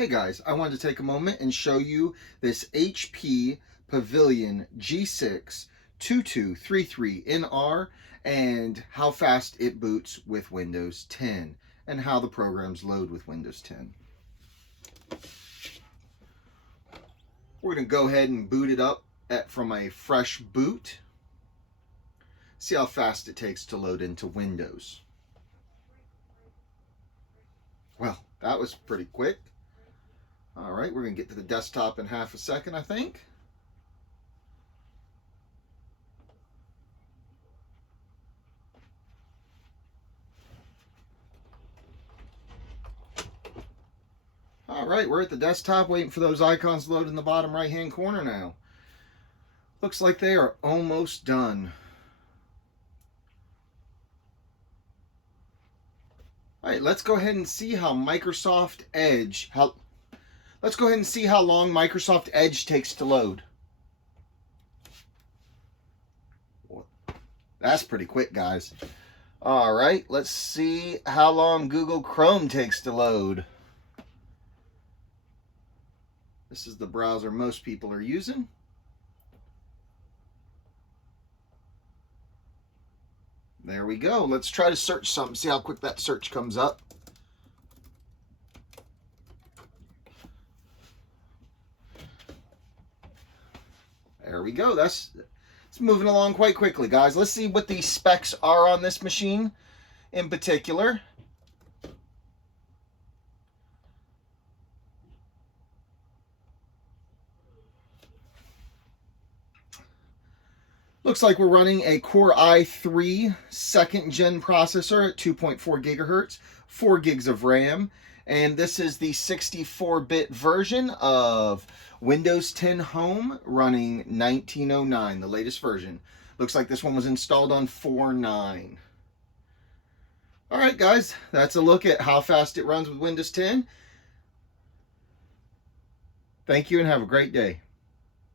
Hey guys, I wanted to take a moment and show you this HP Pavilion G6-2233NR and how fast it boots with Windows 10 and how the programs load with Windows 10. We're going to go ahead and boot it up from a fresh boot. See how fast it takes to load into Windows. Well, that was pretty quick. All right, we're going to get to the desktop in half a second, I think. All right, we're at the desktop waiting for those icons to load in the bottom right-hand corner now. Looks like they are almost done. All right, let's go ahead and see how Microsoft Edge, let's go ahead and see how long Microsoft Edge takes to load. That's pretty quick, guys. All right, let's see how long Google Chrome takes to load. This is the browser most people are using. There we go. Let's try to search something, see how quick that search comes up. There we go. It's moving along quite quickly, guys. Let's see what the specs are on this machine in particular. Looks like we're running a Core i3 second gen processor at 2.4 gigahertz, 4 gigs of RAM, and this is the 64-bit version of Windows 10 Home running 1909, the latest version. Looks like this one was installed on 4.9. All right, guys, that's a look at how fast it runs with Windows 10. Thank you and have a great day.